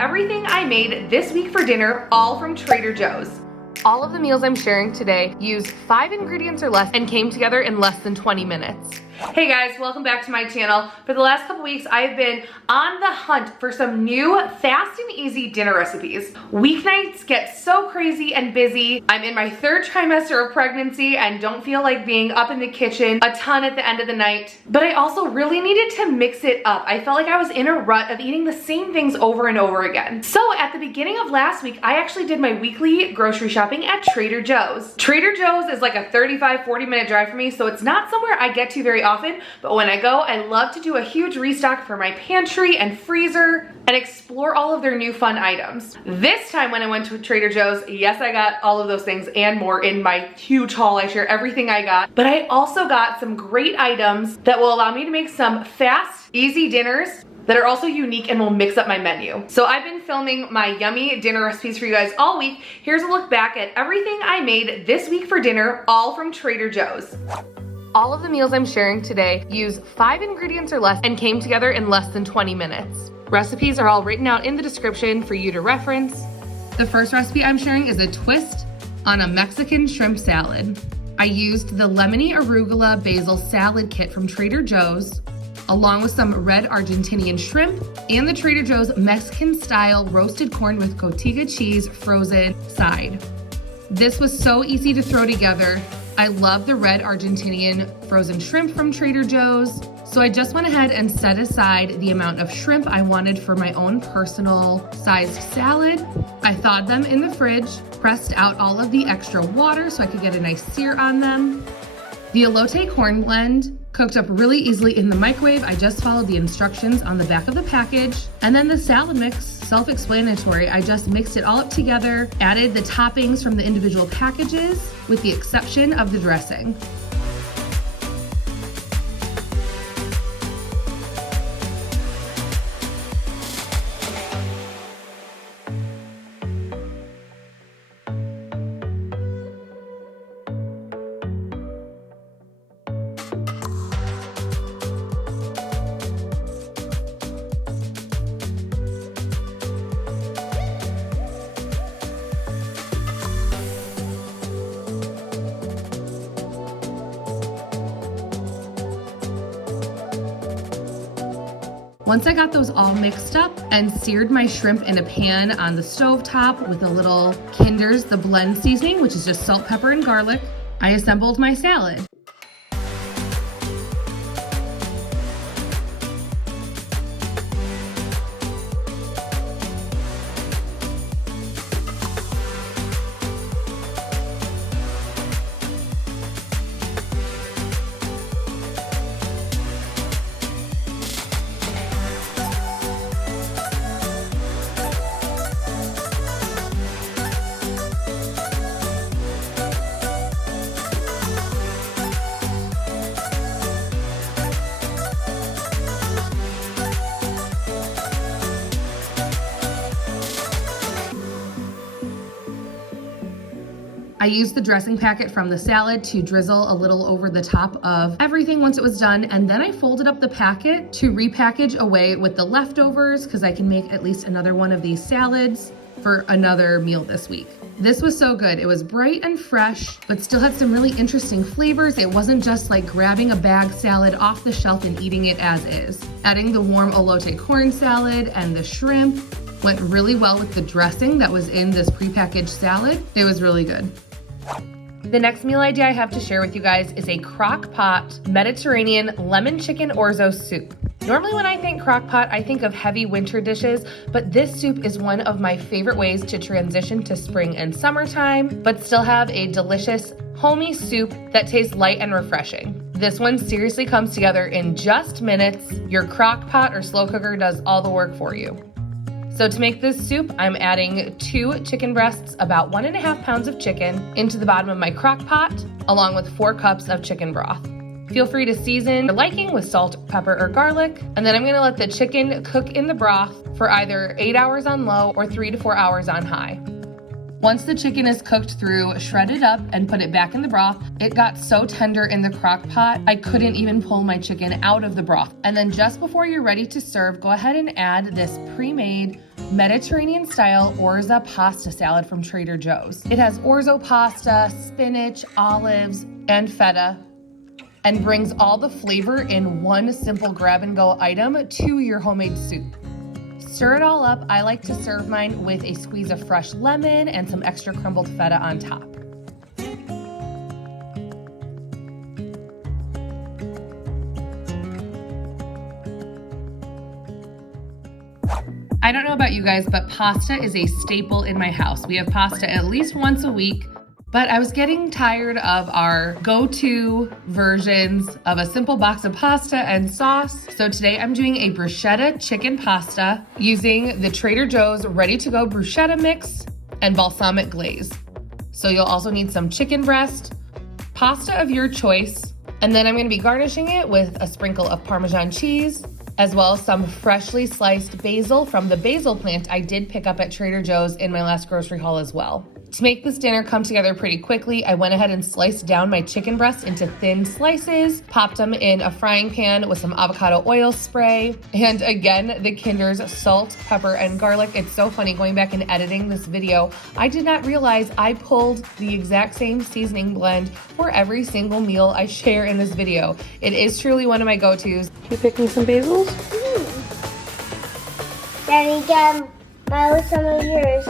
everything I made this week for dinner, all from Trader Joe's. All of the meals I'm sharing today use 5 ingredients or less and came together in less than 20 minutes. Hey guys, welcome back to my channel. For the last couple weeks, I've been on the hunt for some new fast and easy dinner recipes. Weeknights get so crazy and busy. I'm in my 3rd trimester of pregnancy and don't feel like being up in the kitchen a ton at the end of the night. But I also really needed to mix it up. I felt like I was in a rut of eating the same things over and over again. So at the beginning of last week, I actually did my weekly grocery shopping at Trader Joe's. Trader Joe's is like a 35-40 minute drive for me, so it's not somewhere I get to very often, but when I go, I love to do a huge restock for my pantry and freezer and explore all of their new fun items. This time when I went to Trader Joe's, yes, I got all of those things and more in my huge haul. I share everything I got, but I also got some great items that will allow me to make some fast, easy dinners that are also unique and will mix up my menu. So I've been filming my yummy dinner recipes for you guys all week. Here's a look back at everything I made this week for dinner, all from Trader Joe's. All of the meals I'm sharing today use 5 ingredients or less and came together in less than 20 minutes. Recipes are all written out in the description for you to reference. The first recipe I'm sharing is a twist on a Mexican shrimp salad. I used the lemony arugula basil salad kit from Trader Joe's, along with some red Argentinian shrimp and the Trader Joe's Mexican style roasted corn with cotija cheese frozen side. This was so easy to throw together. I love the red Argentinian frozen shrimp from Trader Joe's, so I just went ahead and set aside the amount of shrimp I wanted for my own personal sized salad. I thawed them in the fridge, pressed out all of the extra water so I could get a nice sear on them. The elote corn blend cooked up really easily in the microwave. I just followed the instructions on the back of the package. And then the salad mix, self-explanatory. I just mixed it all up together, added the toppings from the individual packages with the exception of the dressing. Once I got those all mixed up and seared my shrimp in a pan on the stove top with a little Kinder's The Blend seasoning, which is just salt, pepper, and garlic, I assembled my salad. I used the dressing packet from the salad to drizzle a little over the top of everything once it was done, and then I folded up the packet to repackage away with the leftovers because I can make at least another one of these salads for another meal this week. This was so good. It was bright and fresh, but still had some really interesting flavors. It wasn't just like grabbing a bag salad off the shelf and eating it as is. Adding the warm elote corn salad and the shrimp went really well with the dressing that was in this prepackaged salad. It was really good. The next meal idea I have to share with you guys is a Crockpot Mediterranean lemon chicken orzo soup. Normally when I think Crockpot, I think of heavy winter dishes, but this soup is one of my favorite ways to transition to spring and summertime, but still have a delicious, homey soup that tastes light and refreshing. This one seriously comes together in just minutes. Your Crockpot or slow cooker does all the work for you. So to make this soup, I'm adding 2 chicken breasts, about 1.5 pounds of chicken, into the bottom of my crock pot, along with 4 cups of chicken broth. Feel free to season your liking with salt, pepper, or garlic, and then I'm gonna let the chicken cook in the broth for either 8 hours on low or 3 to 4 hours on high. Once the chicken is cooked through, shred it up and put it back in the broth. It got so tender in the crock pot, I couldn't even pull my chicken out of the broth. And then just before you're ready to serve, go ahead and add this pre-made Mediterranean style Orzo pasta salad from Trader Joe's. It has Orzo pasta, spinach, olives, and feta, and brings all the flavor in one simple grab and go item to your homemade soup. Stir it all up. I like to serve mine with a squeeze of fresh lemon and some extra crumbled feta on top. I don't know about you guys, but pasta is a staple in my house. We have pasta at least once a week, but I was getting tired of our go-to versions of a simple box of pasta and sauce. So today I'm doing a bruschetta chicken pasta using the Trader Joe's ready-to-go bruschetta mix and balsamic glaze. So you'll also need some chicken breast, pasta of your choice, and then I'm gonna be garnishing it with a sprinkle of Parmesan cheese, as well as some freshly sliced basil from the basil plant I did pick up at Trader Joe's in my last grocery haul as well. To make this dinner come together pretty quickly, I went ahead and sliced down my chicken breast into thin slices, popped them in a frying pan with some avocado oil spray, and again, the Kinder's salt, pepper, and garlic. It's so funny going back and editing this video. I did not realize I pulled the exact same seasoning blend for every single meal I share in this video. It is truly one of my go-tos. You picking some basils? Daddy, borrow some of yours.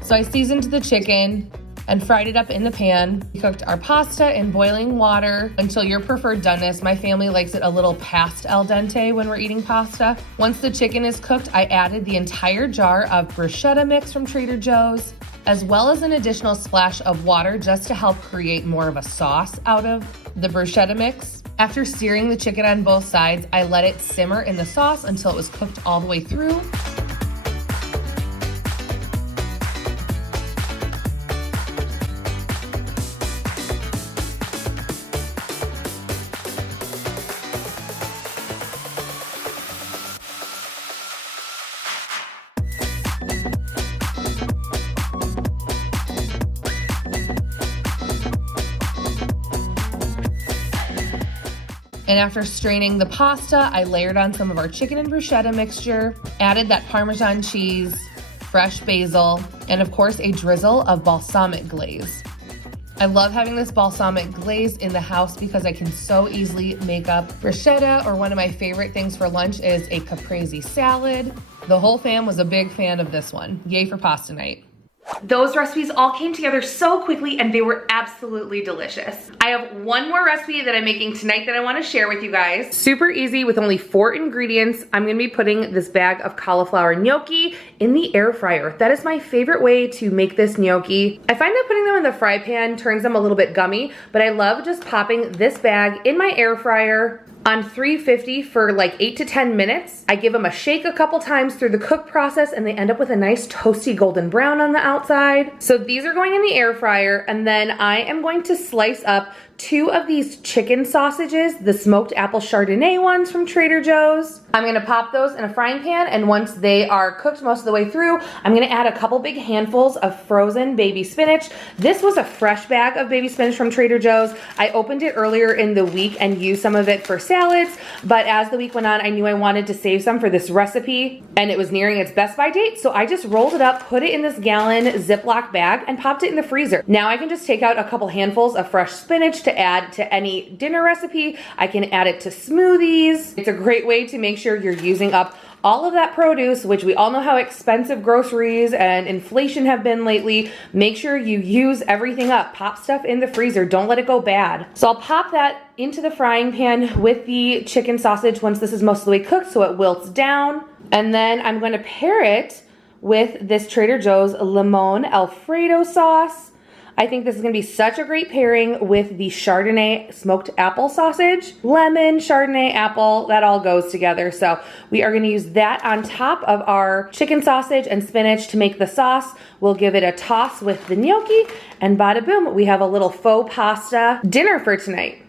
So I seasoned the chicken and fried it up in the pan. We cooked our pasta in boiling water until your preferred doneness. My family likes it a little past al dente when we're eating pasta. Once the chicken is cooked, I added the entire jar of bruschetta mix from Trader Joe's, as well as an additional splash of water just to help create more of a sauce out of the bruschetta mix. After searing the chicken on both sides, I let it simmer in the sauce until it was cooked all the way through. And after straining the pasta, I layered on some of our chicken and bruschetta mixture, added that Parmesan cheese, fresh basil, and of course a drizzle of balsamic glaze. I love having this balsamic glaze in the house because I can so easily make up bruschetta, or one of my favorite things for lunch is a caprese salad. The whole fam was a big fan of this one. Yay for pasta night. Those recipes all came together so quickly and they were absolutely delicious. I have one more recipe that I'm making tonight that I want to share with you guys. Super easy with only 4 ingredients. I'm going to be putting this bag of cauliflower gnocchi in the air fryer. That is my favorite way to make this gnocchi. I find that putting them in the fry pan turns them a little bit gummy, but I love just popping this bag in my air fryer on 350 for like 8 to 10 minutes. I give them a shake a couple times through the cook process and they end up with a nice toasty golden brown on the outside. So these are going in the air fryer, and then I am going to slice up 2 of these chicken sausages, the smoked apple Chardonnay ones from Trader Joe's. I'm gonna pop those in a frying pan, and once they are cooked most of the way through, I'm gonna add a couple big handfuls of frozen baby spinach. This was a fresh bag of baby spinach from Trader Joe's. I opened it earlier in the week and used some of it for salads, but as the week went on, I knew I wanted to save some for this recipe, and it was nearing its best by date, so I just rolled it up, put it in this gallon Ziploc bag, and popped it in the freezer. Now I can just take out a couple handfuls of fresh spinach to add to any dinner recipe. I can add it to smoothies. It's a great way to make sure you're using up all of that produce, which we all know how expensive groceries and inflation have been lately. Make sure you use everything up. Pop stuff in the freezer. Don't let it go bad. So I'll pop that into the frying pan with the chicken sausage once this is most of the way cooked so it wilts down. And then I'm going to pair it with this Trader Joe's Limon Alfredo sauce. I think this is gonna be such a great pairing with the Chardonnay smoked apple sausage. Lemon, Chardonnay, apple, that all goes together. So we are gonna use that on top of our chicken sausage and spinach to make the sauce. We'll give it a toss with the gnocchi, and bada boom, we have a little faux pasta dinner for tonight.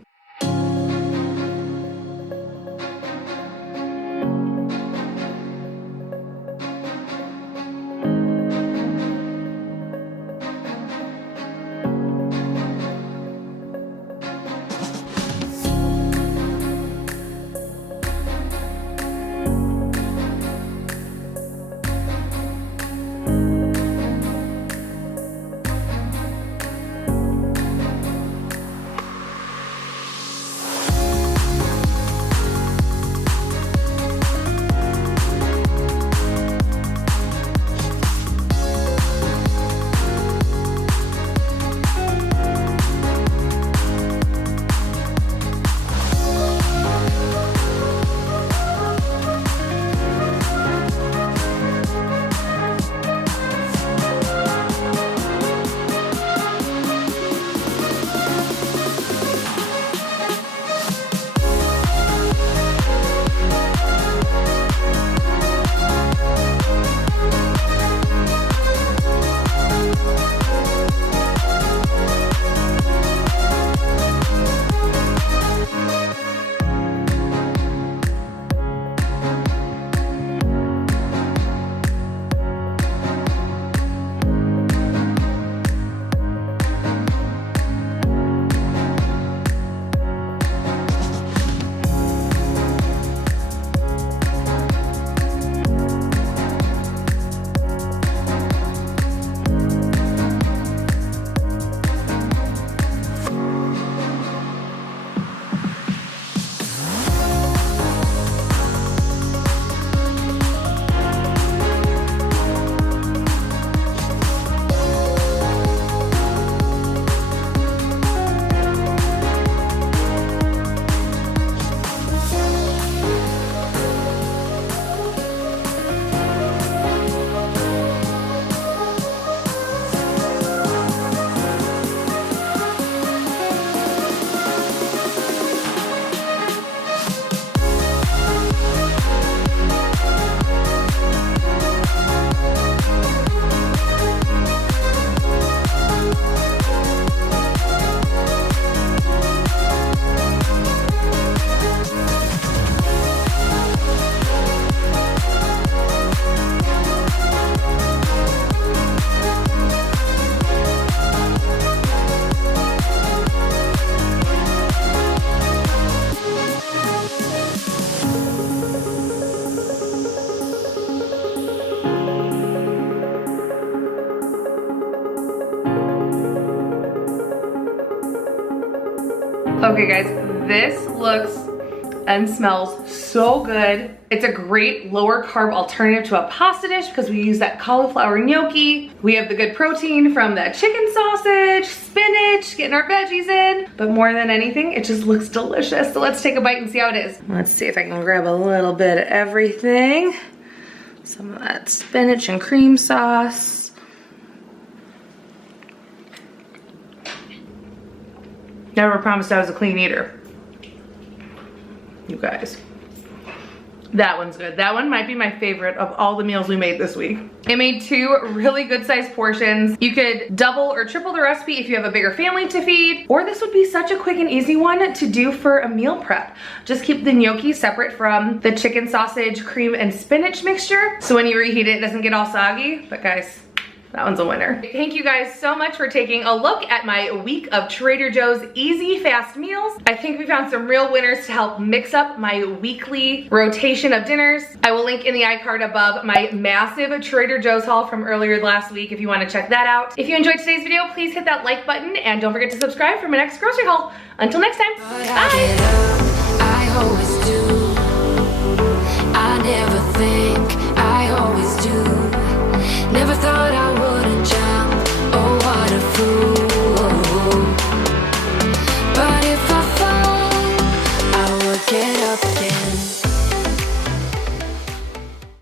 Okay guys, this looks and smells so good. It's a great lower carb alternative to a pasta dish because we use that cauliflower gnocchi. We have the good protein from the chicken sausage, spinach, getting our veggies in. But more than anything, it just looks delicious. So let's take a bite and see how it is. Let's see if I can grab a little bit of everything. Some of that spinach and cream sauce. Never promised I was a clean eater. You guys. That one's good. That one might be my favorite of all the meals we made this week. I made 2 really good sized portions. You could double or triple the recipe if you have a bigger family to feed, or this would be such a quick and easy one to do for a meal prep. Just keep the gnocchi separate from the chicken sausage, cream, and spinach mixture, so when you reheat it, it doesn't get all soggy. But guys, that one's a winner. Thank you guys so much for taking a look at my week of Trader Joe's easy fast meals. I think we found some real winners to help mix up my weekly rotation of dinners. I will link in the iCard above my massive Trader Joe's haul from earlier last week if you want to check that out. If you enjoyed today's video, please hit that like button and don't forget to subscribe for my next grocery haul. Until next time, bye! I always do. I never think, I always do.